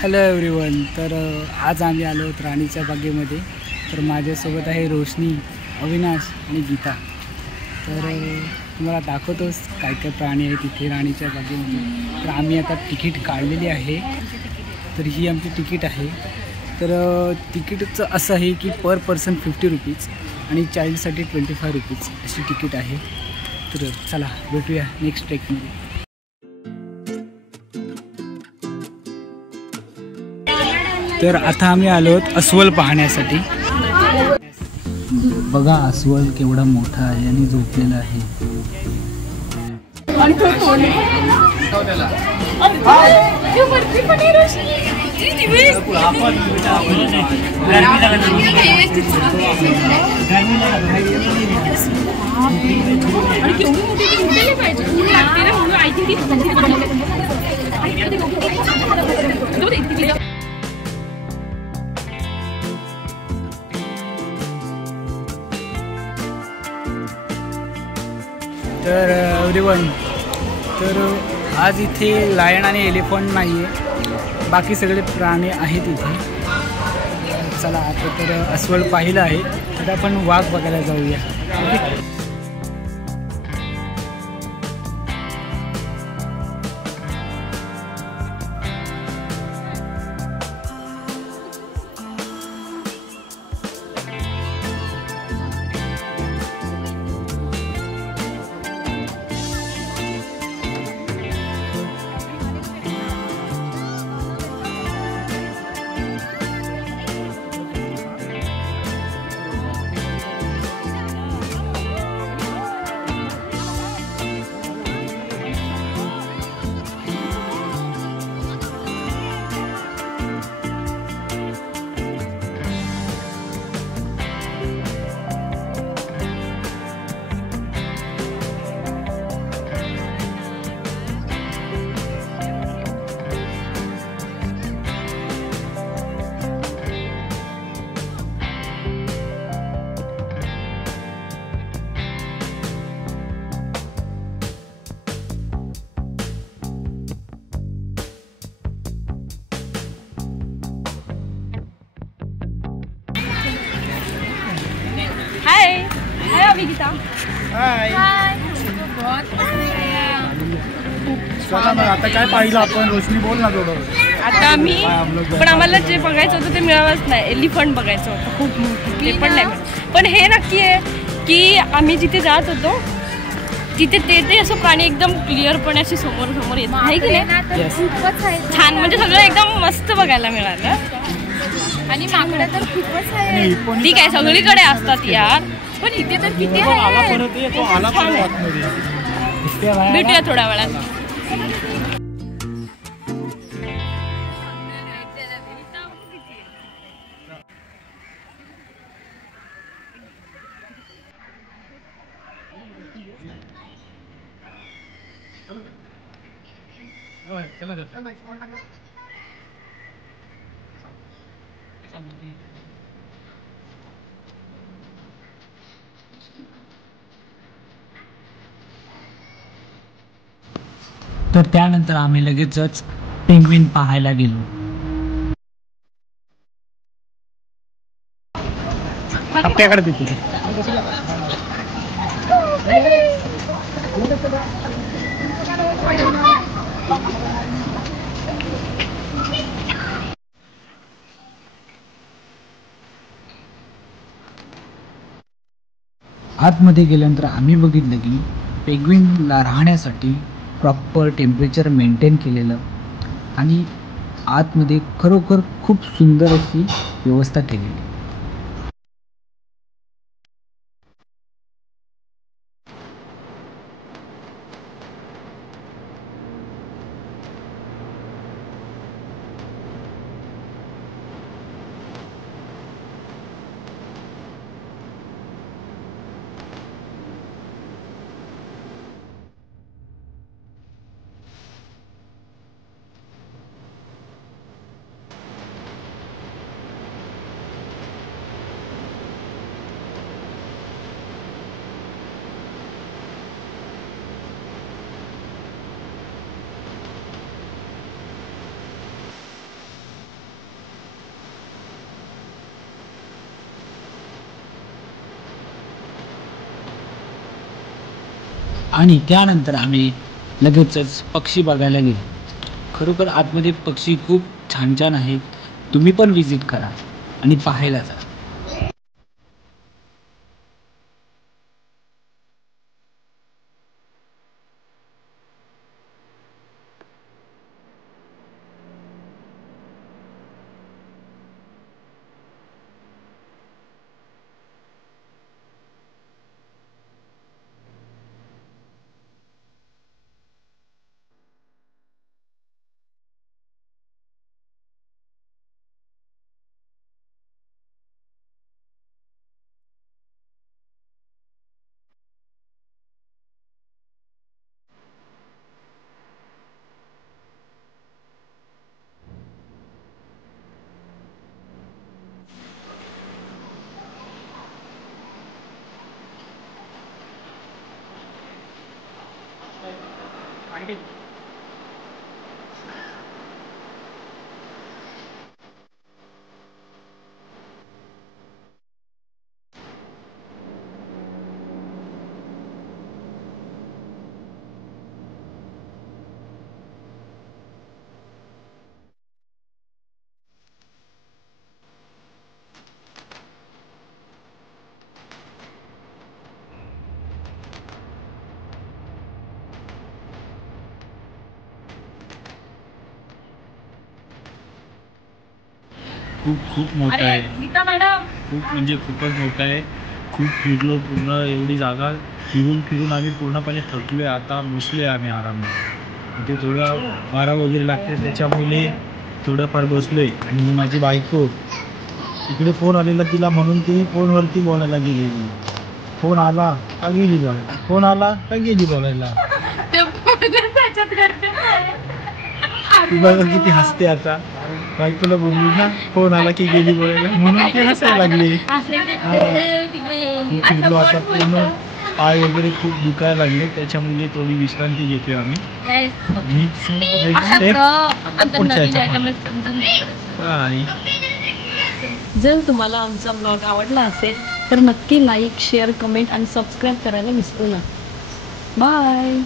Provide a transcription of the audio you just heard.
Hello everyone. तर आज आम्ही आलो आहोत राणीच्या बागेमध्ये. तर माझ्यासोबत आहे रोशनी, अविनाश आणि गीता. तर तुम्हाला दाखवतोच काय काय प्राणी आहेत तिथे राणीच्या बागेमध्ये. तर आम्ही आता तिकीट काढलेली आहे. तर ही आमची तिकीट आहे. तर तिकीटचं असं आहे की पर पर्सन 50 रुपीज आणि चाइल्डसाठी 25 रुपीज अशी तिकीट आहे. तर चला भेटूया नेक्स्ट ट्रेकमध्ये. तर आता आम्ही आलो आहोत अस्वल पाहण्यासाठी. बघा अस्वल केवढा मोठा आहे आणि झोपलेला आहे. तर एव्हरीवन, तर आज इथे लायन आणि एलिफंट नाही आहे, बाकी सगळे प्राणी आहेत इथे. चला आता तर अस्वल पाहिलं आहे, आता आपण वाघ बघायला जाऊया. ओके. चला मग आता काय पाहिलं आपण, रोशनी बोल ना थोडं. आता आम्ही पण आम्हाला जे बघायचं होतं ते मिळालंच नाही. एलिफंट बघायचं होतं खूप मोठं, ते पण नाही. पण हे नक्की आहे की आम्ही जिथे जात होतो तिथे ते असं प्राणी एकदम क्लिअरपणे असे समोर समोर येत आहे की नाही. छान, म्हणजे सगळं एकदम मस्त बघायला मिळालं. आणि माकडं तर खूपच आहे. ठीक आहे, सगळीकडे असतात यार, पण इथे तर किती आहे. भेटूया थोड्या वेळात. तर त्यानंतर आम्ही लगेचच पेंग्विन पाहायला गेलो. आपल्याकडे तिथे आतमध्ये गेल्यानंतर आम्ही बघितलं की पेंग्विनला राहण्यासाठी प्रॉपर टेम्परेचर मेंटेन केलेलं आणि आतमध्ये खरोखर खूप सुंदर अशी व्यवस्था केलेली. आणि त्यानंतर आम्ही लगेचच पक्षी बघायला गेलो. खरोखर आतमध्ये पक्षी खूप छान छान आहेत. तुम्ही पण विजिट करा आणि पाहायला जा. खूप मोठा आहे. गीता मॅडम खूप म्हणजे खूपच मोठा आहे. खूप फिरलो पूर्ण एवढी जागा फिरून आम्ही पूर्णपणे थकलो आहे. आता बसलो आहे आम्ही आरामात. इथे थोडं वारा वगैरे लागते त्याच्यामुळे थोडंफार बसलो आहे. आणि माझी बायको इकडे फोन आलेला तिला म्हणून ती फोनवरती बोलायला गेलेली. फोन आला का गेली बोलायला, फोन आला का गेली बोलायला. ती बघा किती हसते आता. बायकोला बोलली ना फोन आला की गेली बोलायला म्हणून ती हसायला लागली. खूप फिरलो आता पूर्ण पाय वगैरे खूप दुखायला लागले त्याच्यामुळे थोडी विश्रांती घेतोय आम्ही. आणि जर तुम्हाला आमचा ब्लॉग आवडला असेल तर नक्की लाईक शेअर कमेंट आणि सबस्क्राईब करायला विसरू नका. बाय.